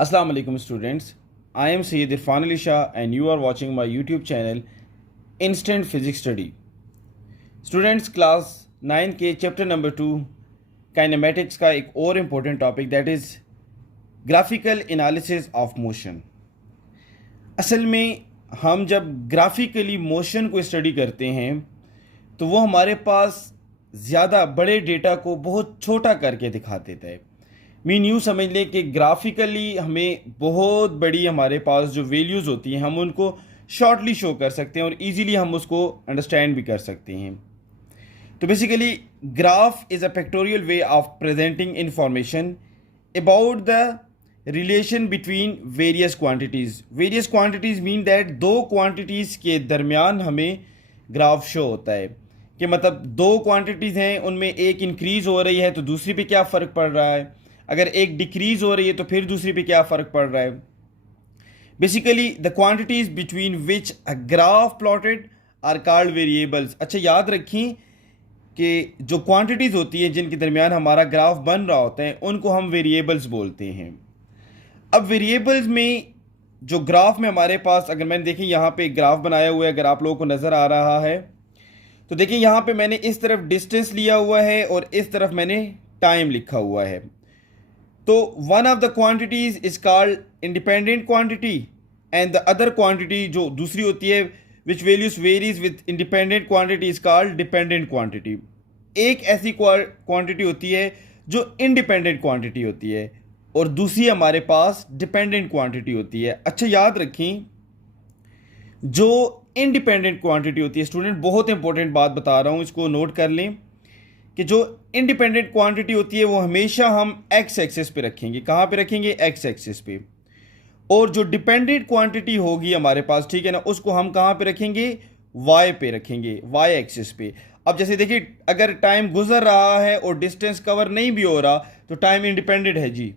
Assalamu alaikum students. I am Sayyid Irfan Ali Shah and you are watching my YouTube channel Instant Physics Study. Students class 9 के chapter number 2 kinematics का एक और important topic that is graphical analysis of motion. असल में हम जब graphically motion को study करते हैं तो वो हमारे पास ज़्यादा बड़े डेटा को बहुत छोटा करके दिखा देता है। मीन यूँ समझ लें कि ग्राफिकली हमें बहुत बड़ी हमारे पास जो वैल्यूज़ होती हैं हम उनको शॉर्टली शो कर सकते हैं और इजीली हम उसको अंडरस्टैंड भी कर सकते हैं। तो basically graph is a pictorial way of presenting information about the relation between various quantities. Various quantities mean that दो क्वांटिटीज़ के दरमियान हमें ग्राफ शो होता है कि मतलब दो क्वांटिटीज़ हैं उनमें एक इंक्रीज़ हो रही है तो दूसरी पे क्या फ़र्क पड़ रहा है, अगर एक डिक्रीज़ हो रही है तो फिर दूसरी पे क्या फ़र्क पड़ रहा है। Basically the quantities between which a graph plotted are called variables. अच्छा याद रखें कि जो क्वांटिटीज़ होती हैं जिनके दरमियान हमारा ग्राफ बन रहा होता है उनको हम वेरिएबल्स बोलते हैं। अब वेरिएबल्स में जो ग्राफ में हमारे पास अगर मैंने देखें यहाँ पे एक ग्राफ बनाया हुआ है, अगर आप लोगों को नज़र आ रहा है तो देखिए यहाँ पे मैंने इस तरफ डिस्टेंस लिया हुआ है और इस तरफ मैंने टाइम लिखा हुआ है। तो one of the quantities is called independent quantity and the other quantity जो दूसरी होती है which values varies with independent quantity is called dependent quantity. एक ऐसी क्वांटिटी होती है जो इंडिपेंडेंट क्वांटिटी होती है और दूसरी हमारे पास डिपेंडेंट क्वांटिटी होती है। अच्छा याद रखें जो इंडिपेंडेंट क्वांटिटी होती है, स्टूडेंट बहुत इंपॉर्टेंट बात बता रहा हूँ इसको नोट कर लें कि जो इंडिपेंडेंट क्वांटिटी होती है वो हमेशा हम एक्स एक्सिस पे रखेंगे। कहाँ पे रखेंगे? एक्स एक्सिस पे। और जो डिपेंडेंट क्वांटिटी होगी हमारे पास, ठीक है ना, उसको हम कहाँ पे रखेंगे? वाई पे रखेंगे, वाई एक्सिस पे। अब जैसे देखिए अगर टाइम गुजर रहा है और डिस्टेंस कवर नहीं भी हो रहा तो टाइम इंडिपेंडेंट है जी,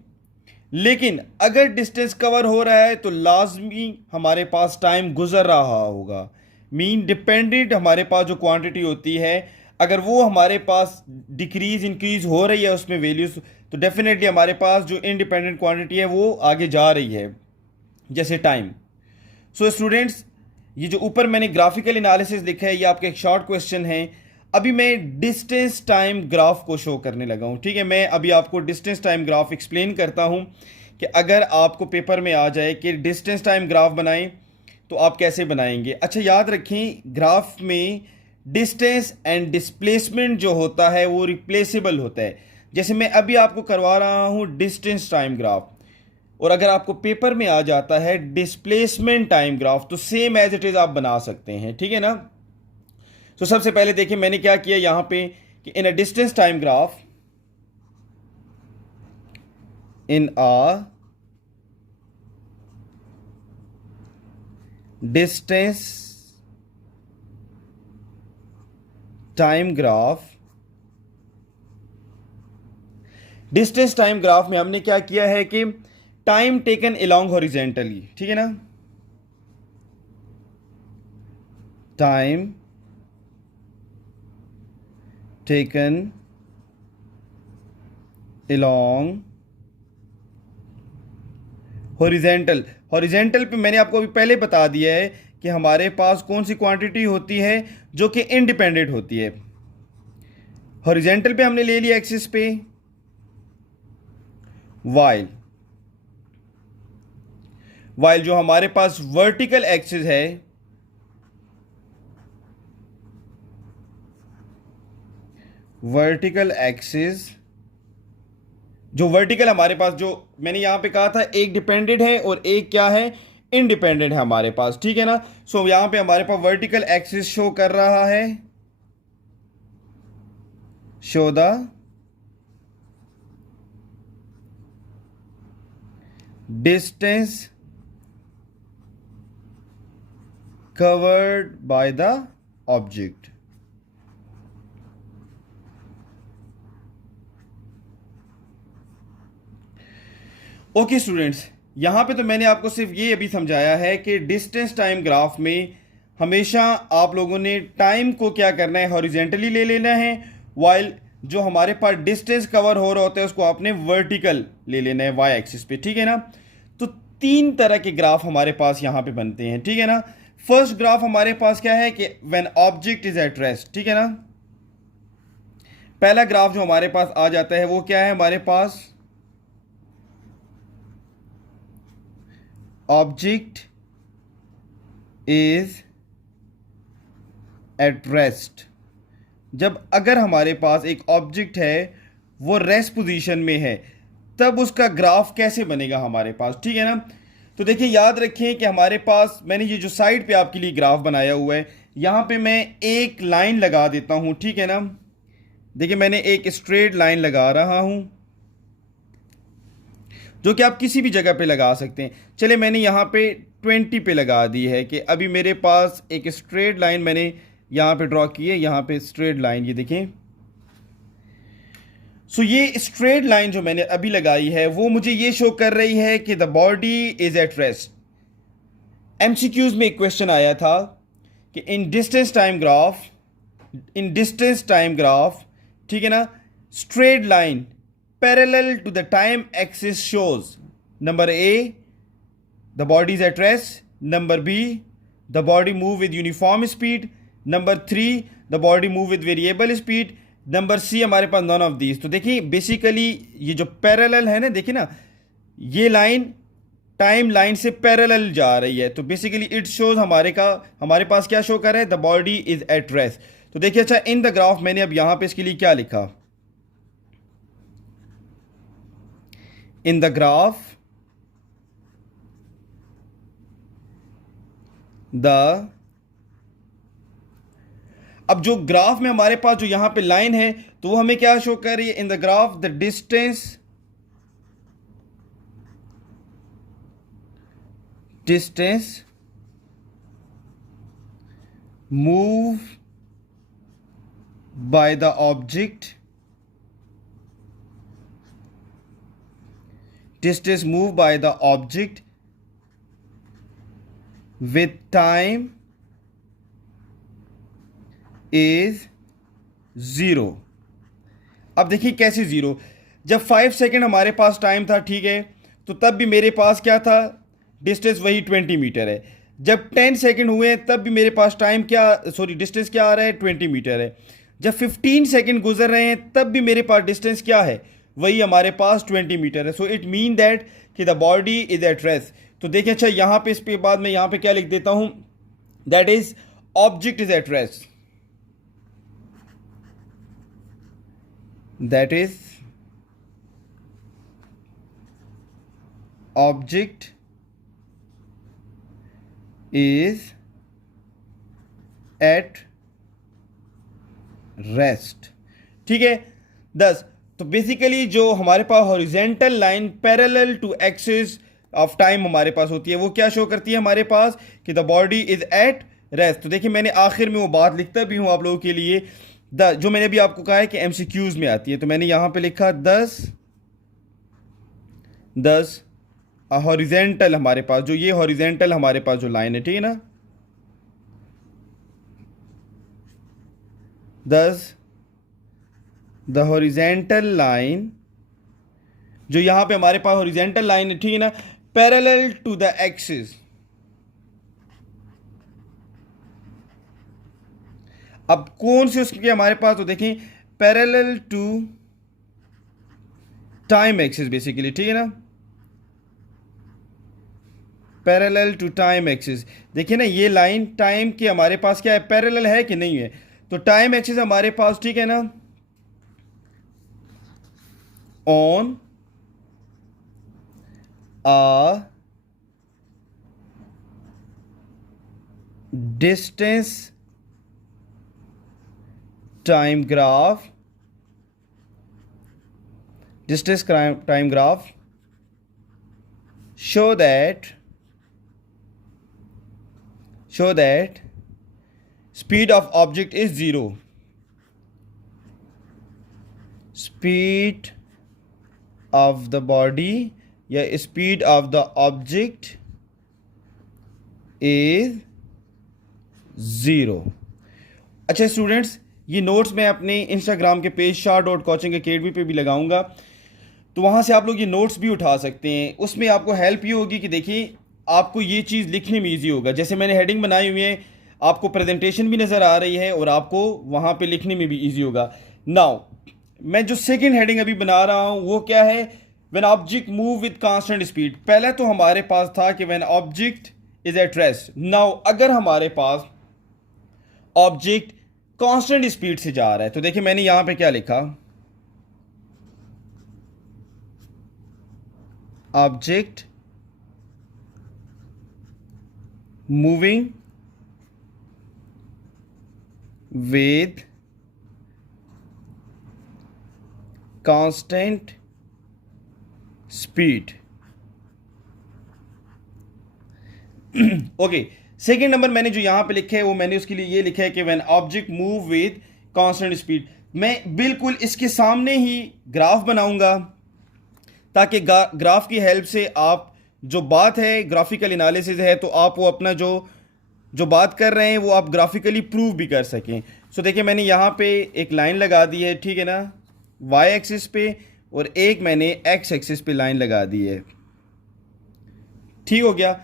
लेकिन अगर डिस्टेंस कवर हो रहा है तो लाजमी हमारे पास टाइम गुजर रहा होगा। मीन डिपेंडेंट हमारे पास जो क्वांटिटी होती है अगर वो हमारे पास डिक्रीज इंक्रीज हो रही है उसमें वैल्यूज तो डेफिनेटली हमारे पास जो इंडिपेंडेंट क्वांटिटी है वो आगे जा रही है, जैसे टाइम। सो स्टूडेंट्स ये जो ऊपर मैंने ग्राफिकल एनालिसिस लिखा है ये आपका एक शॉर्ट क्वेश्चन है। अभी मैं डिस्टेंस टाइम ग्राफ को शो करने लगा हूँ, ठीक है। मैं अभी आपको डिस्टेंस टाइम ग्राफ एक्सप्लेन करता हूँ कि अगर आपको पेपर में आ जाए कि डिस्टेंस टाइम ग्राफ बनाएं तो आप कैसे बनाएंगे। अच्छा याद रखें ग्राफ में डिस्टेंस एंड डिस्प्लेसमेंट जो होता है वो रिप्लेसेबल होता है। जैसे मैं अभी आपको करवा रहा हूँ डिस्टेंस टाइम ग्राफ और अगर आपको पेपर में आ जाता है डिस्प्लेसमेंट टाइम ग्राफ तो सेम एज इट इज़ आप बना सकते हैं, ठीक है ना। तो सबसे पहले देखिए मैंने क्या किया यहाँ पे कि in a distance time graph in a distance time graph, distance time graph में हमने क्या किया है कि टाइम टेकन अलोंग हॉरिजेंटली, ठीक है ना, time taken along horizontal. Horizontal पे मैंने आपको अभी पहले बता दिया है कि हमारे पास कौन सी क्वांटिटी होती है जो कि इंडिपेंडेंट होती है। हॉरिजेंटल पे हमने ले लिया एक्सिस पे वाइल जो हमारे पास वर्टिकल एक्सिस है वर्टिकल एक्सिस, जो वर्टिकल हमारे पास जो मैंने यहां पे कहा था एक डिपेंडेंट है और एक क्या है? इंडिपेंडेंट है हमारे पास, ठीक है ना। सो यहां पे हमारे पास वर्टिकल एक्सिस शो कर रहा है, show the distance covered by the object. Okay students, यहाँ पे तो मैंने आपको सिर्फ ये अभी समझाया है कि डिस्टेंस टाइम ग्राफ में हमेशा आप लोगों ने टाइम को क्या करना है? हॉरिजेंटली ले लेना है, वाइल जो हमारे पास डिस्टेंस कवर हो रहा होता है उसको आपने वर्टिकल ले लेना है वाई एक्सिस पे, ठीक है ना। तीन तरह के ग्राफ हमारे पास यहाँ पे बनते हैं, ठीक है ना। फर्स्ट ग्राफ हमारे पास क्या है कि when object is at rest, ठीक है ना। पहला ग्राफ जो हमारे पास आ जाता है वो क्या है हमारे पास, ऑब्जेक्ट इज एट रेस्ट। जब अगर हमारे पास एक ऑब्जेक्ट है वो रेस्ट पोजीशन में है तब उसका ग्राफ कैसे बनेगा हमारे पास, ठीक है ना। तो देखिए याद रखें कि हमारे पास मैंने ये जो साइड पे आपके लिए ग्राफ बनाया हुआ है, यहाँ पे मैं एक लाइन लगा देता हूँ, ठीक है ना। देखिए मैंने एक स्ट्रेट लाइन लगा रहा हूँ जो कि आप किसी भी जगह पे लगा सकते हैं। चले मैंने यहाँ पे 20 पे लगा दी है कि अभी मेरे पास एक स्ट्रेट लाइन मैंने यहाँ पे ड्रॉ की है, यहाँ पे स्ट्रेट लाइन ये देखें। सो ये स्ट्रेट लाइन जो मैंने अभी लगाई है वो मुझे ये शो कर रही है कि the body is at rest. MCQs में एक क्वेश्चन आया था कि इन डिस्टेंस टाइम ग्राफ, ठीक है ना, straight line parallel to the time axis shows number A the body is at rest, number B the body move with uniform speed, number 3 the body move with variable speed, number C हमारे पास none of these। तो देखिए basically ये जो parallel है ना, देखिए ना ये लाइन टाइम लाइन से पैरेलल जा रही है, तो बेसिकली इट शोज हमारे पास क्या शो कर रहा है, the body is at rest. तो देखिए अच्छा इन द ग्राफ मैंने अब यहां पे इसके लिए क्या लिखा, in the graph अब जो ग्राफ में हमारे पास जो यहां पे लाइन है तो वो हमें क्या शो कर रही है, इन the graph the distance move by the object, distance moved by the object with time is 0। अब देखिए कैसे 0, जब 5 सेकेंड हमारे पास टाइम था, ठीक है, तो तब भी मेरे पास क्या था, डिस्टेंस वही 20 मीटर है। जब 10 सेकेंड हुए तब भी मेरे पास डिस्टेंस क्या आ रहा है, 20 मीटर है। जब 15 सेकेंड गुजर रहे हैं तब भी मेरे पास डिस्टेंस क्या है, वही हमारे पास 20 मीटर है। सो इट मीन दैट कि the body is at rest. तो देखिए अच्छा यहां पे इसके बाद मैं यहां पे क्या लिख देता हूं, that is object is at rest, that is object is at rest, ठीक है। 10 तो बेसिकली जो हमारे पास horizontal line parallel to axis of time हमारे पास होती है वो क्या शो करती है हमारे पास कि the body is at rest. तो देखिए मैंने आखिर में वो बात लिखता भी हूं आप लोगों के लिए, जो मैंने भी आपको कहा है कि एमसीक्यूज में आती है, तो मैंने यहां पे लिखा 10 हॉरिजेंटल हमारे पास जो ये हॉरिजेंटल हमारे पास जो लाइन है, ठीक है ना, 10 द हॉरिजेंटल लाइन जो यहां पे हमारे पास हॉरिजेंटल लाइन है, ठीक है ना, पैरेलल टू द एक्सिस। अब कौन सी उसके हमारे पास, तो देखें parallel to time axis basically, ठीक है ना, पैरेलल टू टाइम एक्सिस। देखिए ना ये लाइन टाइम के हमारे पास क्या है, पैरेलल है कि नहीं है, तो टाइम एक्सिस हमारे पास, ठीक है ना, on a distance time graph show that speed of object is 0, speed of the body या speed of the object is 0। अच्छा स्टूडेंट्स, ये नोट्स मैं अपने इंस्टाग्राम के पेज shah.coaching academy पे भी लगाऊंगा। तो वहाँ से आप लोग ये नोट्स भी उठा सकते हैं। उसमें आपको हेल्प ये होगी कि देखिए आपको ये चीज़ लिखने में ईजी होगा। जैसे मैंने हेडिंग बनाई हुई है, आपको प्रेजेंटेशन भी नज़र आ रही है और आपको वहाँ पे लिखने में भी ईजी होगा। नाउ मैं जो सेकंड हेडिंग अभी बना रहा हूँ वो क्या है, when object move with constant speed. पहले तो हमारे पास था कि when object is at rest. Now अगर हमारे पास ऑब्जेक्ट कांस्टेंट स्पीड से जा रहा है तो देखिए मैंने यहां पे क्या लिखा, object moving with constant speed. Okay, second number मैंने जो यहां पे लिखा है वो मैंने उसके लिए ये लिखा है कि when object move with constant speed. मैं बिल्कुल इसके सामने ही ग्राफ बनाऊंगा ताकि ग्राफ की हेल्प से आप जो बात है ग्राफिकल एनालिसिस है तो आप वो अपना जो जो बात कर रहे हैं वो आप ग्राफिकली प्रूव भी कर सकें। सो देखिए मैंने यहाँ पे एक लाइन लगा दी है, ठीक है ना, वाई एक्सिस पे, और एक मैंने एक्स एक्सिस पे लाइन लगा दी है। ठीक हो गया।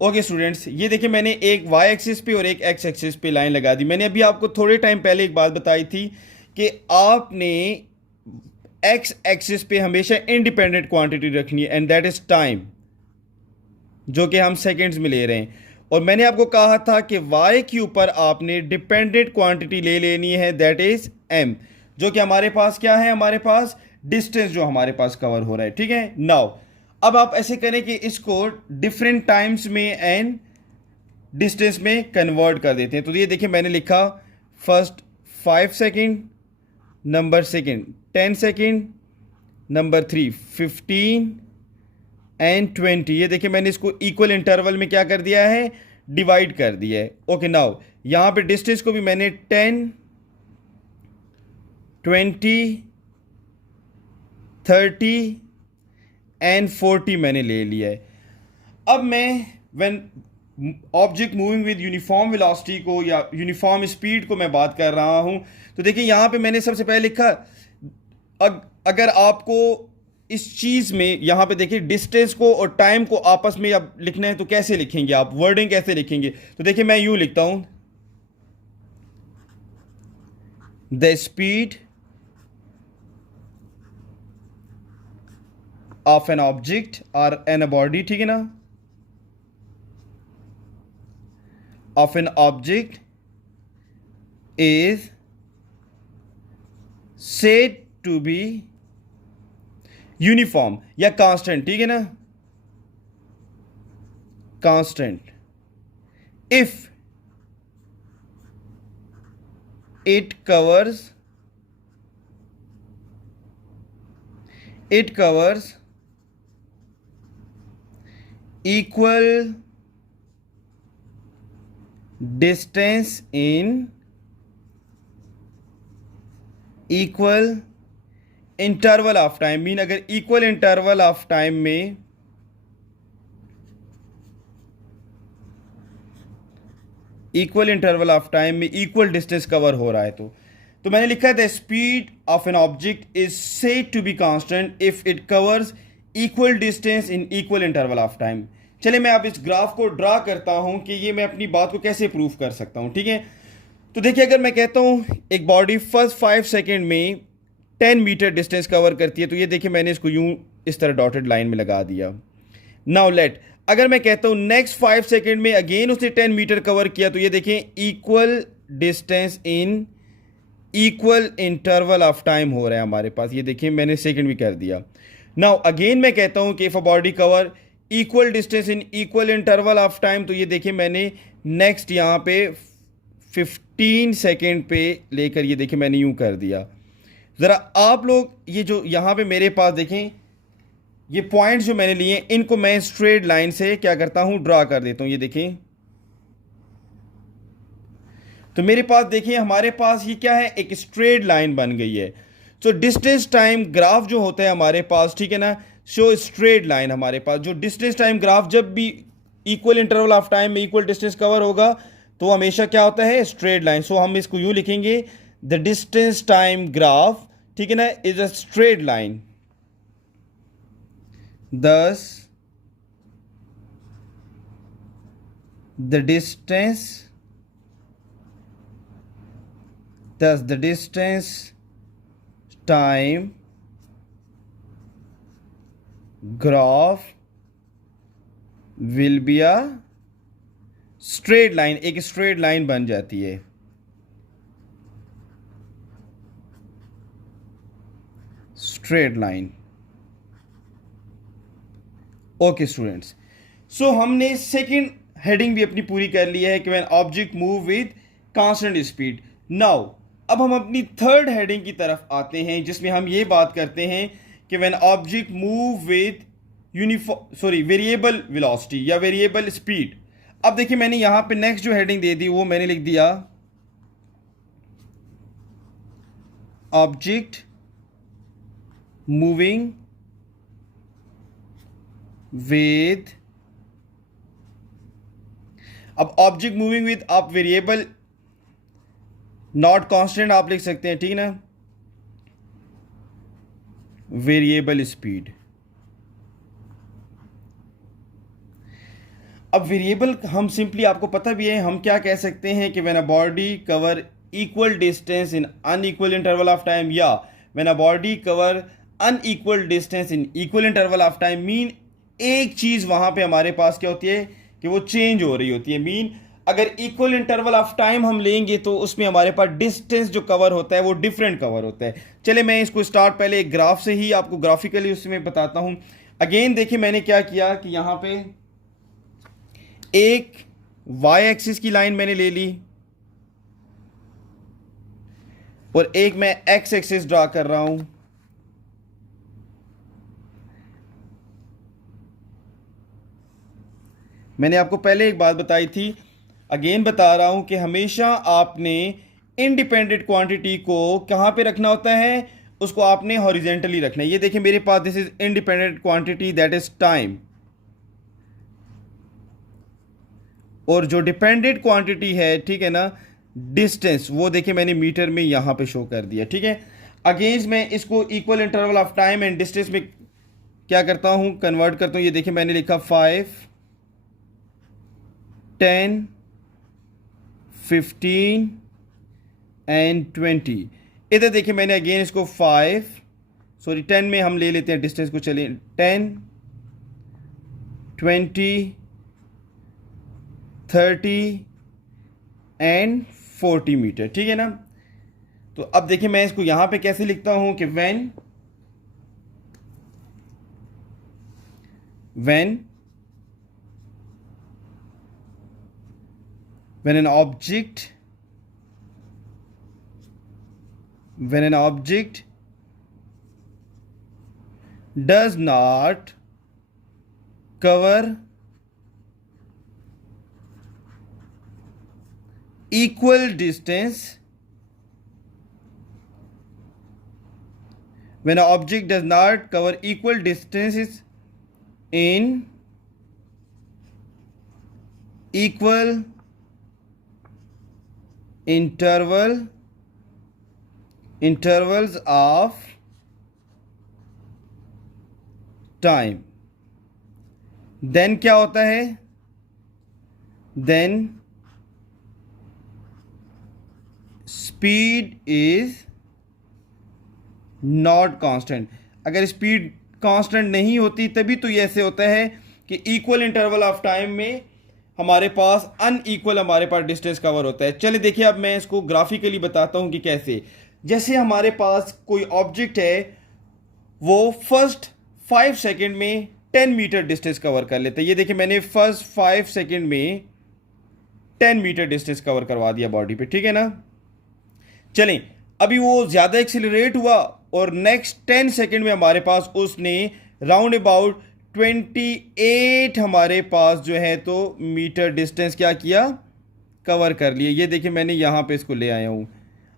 ओके स्टूडेंट्स, ये देखिए मैंने एक वाई एक्सिस पे और एक एक्स एक्सिस पे लाइन लगा दी। मैंने अभी आपको थोड़े टाइम पहले एक बात बताई थी कि आपने एक्स एक्सिस पे हमेशा इंडिपेंडेंट क्वांटिटी रखनी है एंड दैट इज टाइम, जो कि हम सेकंड्स में ले रहे हैं। और मैंने आपको कहा था कि y के ऊपर आपने डिपेंडेंट क्वांटिटी ले लेनी है, दैट इज m, जो कि हमारे पास क्या है, हमारे पास डिस्टेंस जो हमारे पास कवर हो रहा है। ठीक है। नाउ अब आप ऐसे करें कि इसको डिफरेंट टाइम्स में एंड डिस्टेंस में कन्वर्ट कर देते हैं। तो ये देखिए मैंने लिखा first 5 second, number second 10 second, number 3 15 and 20। ये देखिए मैंने इसको इक्वल इंटरवल में क्या कर दिया है, डिवाइड कर दिया है। ओके, नाउ यहां पे डिस्टेंस को भी मैंने 10 20 30 एंड 40 मैंने ले लिया है। अब मैं when object moving with uniform velocity को या यूनिफॉर्म स्पीड को मैं बात कर रहा हूं, तो देखिए यहां पे मैंने सबसे पहले लिखा, अगर आपको इस चीज में यहां पे देखिए डिस्टेंस को और टाइम को आपस में अब लिखना है तो कैसे लिखेंगे आप, वर्डिंग कैसे लिखेंगे, तो देखिए मैं यूं लिखता हूं, the speed of an object और एन बॉडी, ठीक है ना, of an object is said to be uniform या कांस्टेंट, ठीक है ना, constant if it covers equal distance in equal interval of time। Mean अगर इक्वल इंटरवल ऑफ टाइम में इक्वल डिस्टेंस कवर हो रहा है तो मैंने लिखा है the speed of an object is said to be constant if it covers equal distance in equal interval of time. चलिए मैं अब इस ग्राफ को ड्रा करता हूं कि ये मैं अपनी बात को कैसे प्रूव कर सकता हूं। ठीक है, तो देखिए अगर मैं कहता हूं एक बॉडी फर्स्ट 5 सेकेंड में 10 मीटर डिस्टेंस कवर करती है, तो ये देखिए मैंने इसको यूं इस तरह डॉटेड लाइन में लगा दिया। नाउ लेट, अगर मैं कहता हूं नेक्स्ट 5 सेकेंड में अगेन उसने 10 मीटर कवर किया, तो ये देखिए equal distance in equal interval of time हो रहा है हमारे पास। ये देखिए मैंने सेकेंड भी कर दिया। नाउ अगेन मैं कहता हूं कि if a body cover equal distance in equal interval of time, तो ये देखिए मैंने नेक्स्ट यहां पे 15 सेकेंड पे लेकर ये देखिए मैंने यूं कर दिया। ज़रा आप लोग ये जो यहाँ पे मेरे पास देखें, ये पॉइंट्स जो मैंने लिए इनको मैं स्ट्रेट लाइन से क्या करता हूँ, ड्रा कर देता हूँ। ये देखें तो मेरे पास देखिए हमारे पास ये क्या है, एक स्ट्रेट लाइन बन गई है। तो डिस्टेंस टाइम ग्राफ जो होता है हमारे पास, ठीक है ना, शो स्ट्रेट लाइन हमारे पास जो डिस्टेंस टाइम ग्राफ जब भी इक्वल इंटरवल ऑफ टाइम में इक्वल डिस्टेंस कवर होगा तो हमेशा क्या होता है, स्ट्रेट लाइन। सो हम इसको यूं लिखेंगे, द डिस्टेंस टाइम ग्राफ, ठीक है ना, is a straight line. thus the distance time graph will be a straight line, एक स्ट्रेट लाइन बन जाती है। Straight line. ओके स्टूडेंट्स, सो हमने सेकंड हेडिंग भी अपनी पूरी कर ली है कि when object move with constant speed. Now अब हम अपनी थर्ड हेडिंग की तरफ आते हैं जिसमें हम ये बात करते हैं कि when object move with variable velocity या वेरिएबल स्पीड। अब देखिए मैंने यहां पे नेक्स्ट जो हेडिंग दे दी वो मैंने लिख दिया ऑब्जेक्ट मूविंग विद। अब ऑब्जेक्ट मूविंग विद आप वेरिएबल नॉट कांस्टेंट आप लिख सकते हैं, ठीक ना, वेरिएबल स्पीड। अब वेरिएबल हम सिंपली आपको पता भी है हम क्या कह सकते हैं कि when a body cover equal distance in unequal interval of time, या when a body cover unequal distance in equal interval of time, mean एक चीज वहां पे हमारे पास क्या होती है कि वो चेंज हो रही होती है। मीन अगर इक्वल इंटरवल ऑफ टाइम हम लेंगे तो उसमें हमारे पास डिस्टेंस जो कवर होता है वो डिफरेंट कवर होता है। चले मैं इसको स्टार्ट पहले एक ग्राफ से ही आपको ग्राफिकली उसमें बताता हूं। अगेन देखिए मैंने क्या किया कि यहां पे एक वाई एक्सिस की लाइन मैंने ले ली और एक मैं एक्स एक्सिस ड्रा कर रहा हूं। मैंने आपको पहले एक बात बताई थी, अगेन बता रहा हूं कि हमेशा आपने इंडिपेंडेंट क्वांटिटी को कहां पे रखना होता है, उसको आपने हॉरिजेंटली रखना है। ये देखिए मेरे पास this is independent quantity that is time, और जो डिपेंडेंट क्वांटिटी है, ठीक है ना, डिस्टेंस, वो देखिए मैंने मीटर में यहां पे शो कर दिया, ठीक है। अगेंस्ट मैं इसको equal interval of time and distance में क्या करता हूं, कन्वर्ट करता हूं। ये देखिए मैंने लिखा 5, 10, 15 एंड 20। इधर देखिए मैंने अगेन इसको 10 में हम ले लेते हैं डिस्टेंस को, चलिए 10, 20, 30 एंड 40 मीटर, ठीक है ना। तो अब देखिए मैं इसको यहां पे कैसे लिखता हूं कि when an object does not cover equal distance, when an object does not cover equal distances in equal intervals of time, then क्या होता है, then speed is not constant। अगर स्पीड कांस्टेंट नहीं होती तभी तो ये ऐसे होता है कि इक्वल इंटरवल ऑफ टाइम में हमारे पास अनइक्वल हमारे पास डिस्टेंस कवर होता है। चलिए देखिए अब मैं इसको ग्राफिकली बताता हूं कि कैसे। जैसे हमारे पास कोई ऑब्जेक्ट है, वो फर्स्ट 5 सेकेंड में 10 मीटर डिस्टेंस कवर कर लेता है। ये देखिए मैंने फर्स्ट 5 सेकेंड में 10 मीटर डिस्टेंस कवर करवा दिया बॉडी पे, ठीक है ना। चलें अभी वो ज़्यादा एक्सिलरेट हुआ और नेक्स्ट 10 सेकेंड में हमारे पास उसने राउंड अबाउट 28 हमारे पास जो है तो मीटर डिस्टेंस क्या किया, कवर कर लिए। ये देखिए मैंने यहाँ पे इसको ले आया हूँ।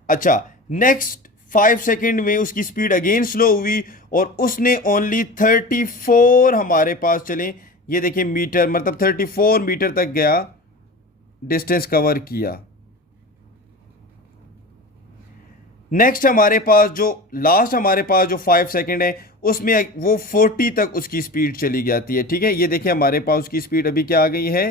अच्छा नेक्स्ट 5 सेकेंड में उसकी स्पीड अगेन स्लो हुई और उसने ओनली 34 हमारे पास, चलें ये देखिए मीटर, मतलब 34 मीटर तक गया, डिस्टेंस कवर किया। नेक्स्ट हमारे पास जो लास्ट हमारे पास जो 5 सेकेंड है उसमें वो 40 तक उसकी स्पीड चली जाती है। ठीक है, ये देखिए हमारे पास उसकी स्पीड अभी क्या आ गई है,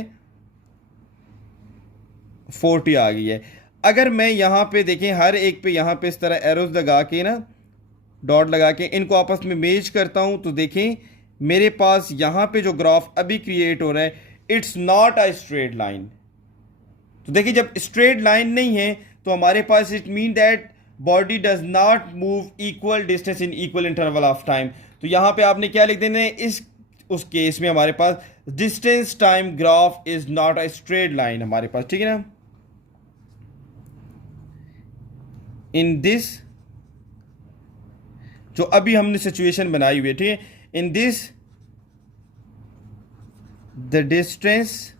40 आ गई है। अगर मैं यहाँ पे देखें हर एक पे यहाँ पे इस तरह एरोज लगा के ना, डॉट लगा के इनको आपस में मेज करता हूँ, तो देखें मेरे पास यहाँ पे जो ग्राफ अभी क्रिएट हो रहा है, it's not a straight line. तो देखिए जब स्ट्रेट लाइन नहीं है तो हमारे पास it mean that body does not move equal distance in equal interval of time. तो यहाँ पे आपने क्या लिख देना है, इस उस केस में हमारे पास distance time graph is not a straight line हमारे पास। ठीक है ना, इन दिस जो अभी हमने सिचुएशन बनाई हुई है, ठीक है, in this the distance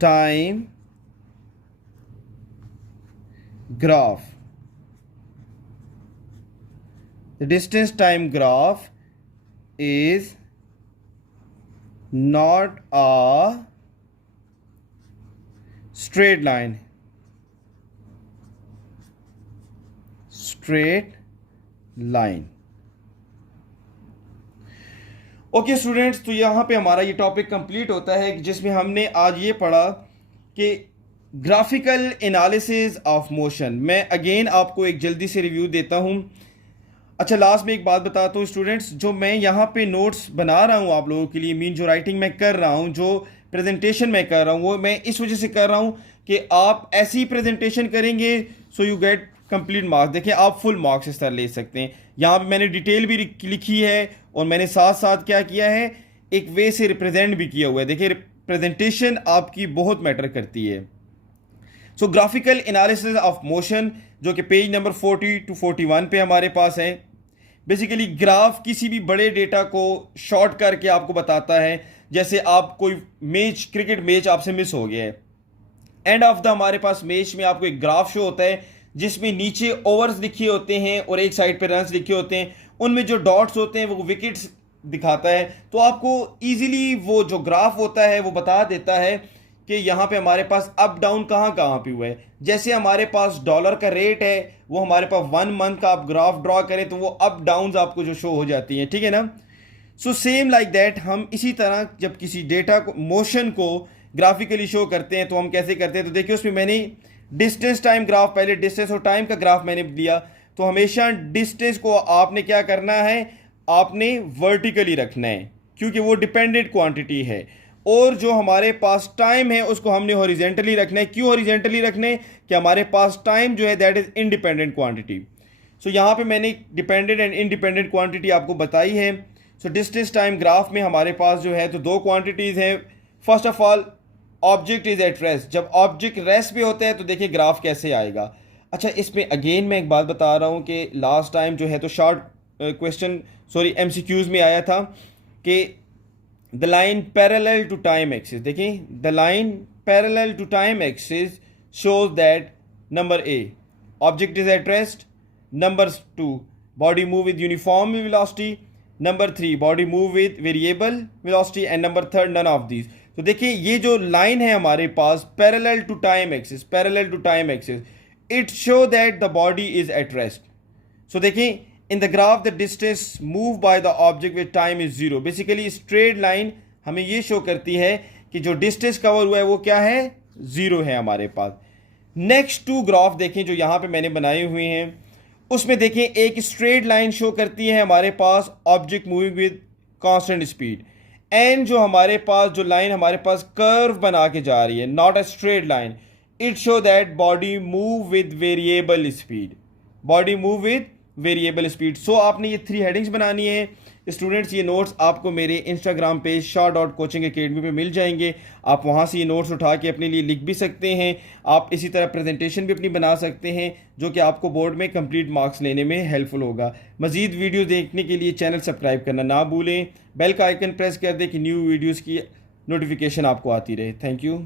time graph, the distance time graph is not a straight line, okay students, तो यहाँ पे हमारा ये टॉपिक कंप्लीट होता है जिसमें हमने आज ये पढ़ा कि ग्राफिकल एनालिसिस ऑफ मोशन। मैं अगेन आपको एक जल्दी से रिव्यू देता हूँ। अच्छा, लास्ट में एक बात बताता हूँ स्टूडेंट्स, जो मैं यहाँ पे नोट्स बना रहा हूँ आप लोगों के लिए, मीन जो राइटिंग मैं कर रहा हूँ, जो प्रेजेंटेशन मैं कर रहा हूँ, वो मैं इस वजह से कर रहा हूँ कि आप ऐसी प्रेजेंटेशन करेंगे so you get complete marks. देखिए आप फुल मार्क्स इस तरह ले सकते हैं। यहाँ पे मैंने डिटेल भी लिखी है और मैंने साथ साथ क्या किया है, एक वे से रिप्रेजेंट भी किया हुआ है। देखिए प्रेजेंटेशन आपकी बहुत मैटर करती है। सो ग्राफिकल एनालिसिस ऑफ मोशन जो कि पेज नंबर 40 to 41 पे हमारे पास है। बेसिकली ग्राफ किसी भी बड़े डेटा को शॉर्ट करके आपको बताता है। जैसे आप कोई मैच, क्रिकेट मैच आपसे मिस हो गया है, एंड ऑफ द हमारे पास मैच में आपको एक ग्राफ शो होता है जिसमें नीचे ओवर्स लिखे होते हैं और एक साइड पे रन्स लिखे होते हैं। उनमें जो डॉट्स होते हैं वो विकेट्स दिखाता है। तो आपको इजीली वो जो ग्राफ होता है वो बता देता है कि यहाँ पे हमारे पास अप डाउन कहाँ कहाँ पे हुआ है। जैसे हमारे पास डॉलर का रेट है, वो हमारे पास 1 मंथ का आप ग्राफ ड्रॉ करें तो वो अप डाउन आपको जो शो हो जाती हैं। ठीक है ना, सो सेम लाइक दैट हम इसी तरह जब किसी डेटा को, मोशन को ग्राफिकली शो करते हैं तो हम कैसे करते हैं। तो देखिए उसमें मैंने डिस्टेंस टाइम ग्राफ, पहले डिस्टेंस और टाइम का ग्राफ मैंने लिया। तो हमेशा डिस्टेंस को आपने क्या करना है, आपने वर्टिकली रखना है क्योंकि वो डिपेंडेंट क्वांटिटी है। और जो हमारे पास टाइम है उसको हमने हॉरिजेंटली रखना है। क्यों हॉरिजेंटली रखने, कि हमारे पास टाइम जो है दैट इज इंडिपेंडेंट क्वांटिटी। सो यहाँ पे मैंने डिपेंडेंट एंड इंडिपेंडेंट क्वांटिटी आपको बताई है। सो डिस्टेंस टाइम ग्राफ में हमारे पास जो है तो 2 क्वांटिटीज़ हैं। First of all object is at rest. जब ऑब्जेक्ट रेस्ट पे होता है तो देखिए ग्राफ कैसे आएगा। अच्छा, इसमें अगेन मैं एक बात बता रहा हूँ कि लास्ट टाइम जो है तो शॉर्ट क्वेश्चन MCQs में आया था कि the line parallel to time axis. देखिए the line parallel to time axis shows that number A, object is at rest, number 2, body move with uniform velocity, number 3, body move with variable velocity, and number 3, none of these। तो देखिए ये जो line है हमारे पास parallel to time axis, parallel to time axis, it show that the body is at rest. So देखिए in the graph the distance move by the object with time is 0। Basically straight line हमें ये show करती है कि जो distance cover हुआ है वो क्या है, 0 है हमारे पास। नेक्स्ट 2 ग्राफ देखें जो यहाँ पे मैंने बनाए हुए हैं, उसमें देखें एक स्ट्रेट लाइन शो करती है हमारे पास object moving with constant speed, and जो हमारे पास जो लाइन हमारे पास कर्व बना के जा रही है, not a straight line, it show that body move with variable speed, body move with variable speed. So आपने ये 3 हेडिंग्स बनानी है स्टूडेंट्स। ये नोट्स आपको मेरे इंस्टाग्राम पेज shaw.coaching academy पे मिल जाएंगे। आप वहाँ से ये नोट्स उठा के अपने लिए लिख भी सकते हैं। आप इसी तरह प्रेजेंटेशन भी अपनी बना सकते हैं जो कि आपको बोर्ड में कंप्लीट मार्क्स लेने में हेल्पफुल होगा। मज़ीद वीडियो देखने के लिए चैनल सब्सक्राइब करना ना भूलें, बेल का आइकन प्रेस कर दें कि न्यू वीडियोज़ की नोटिफिकेशन आपको आती रहे। Thank you.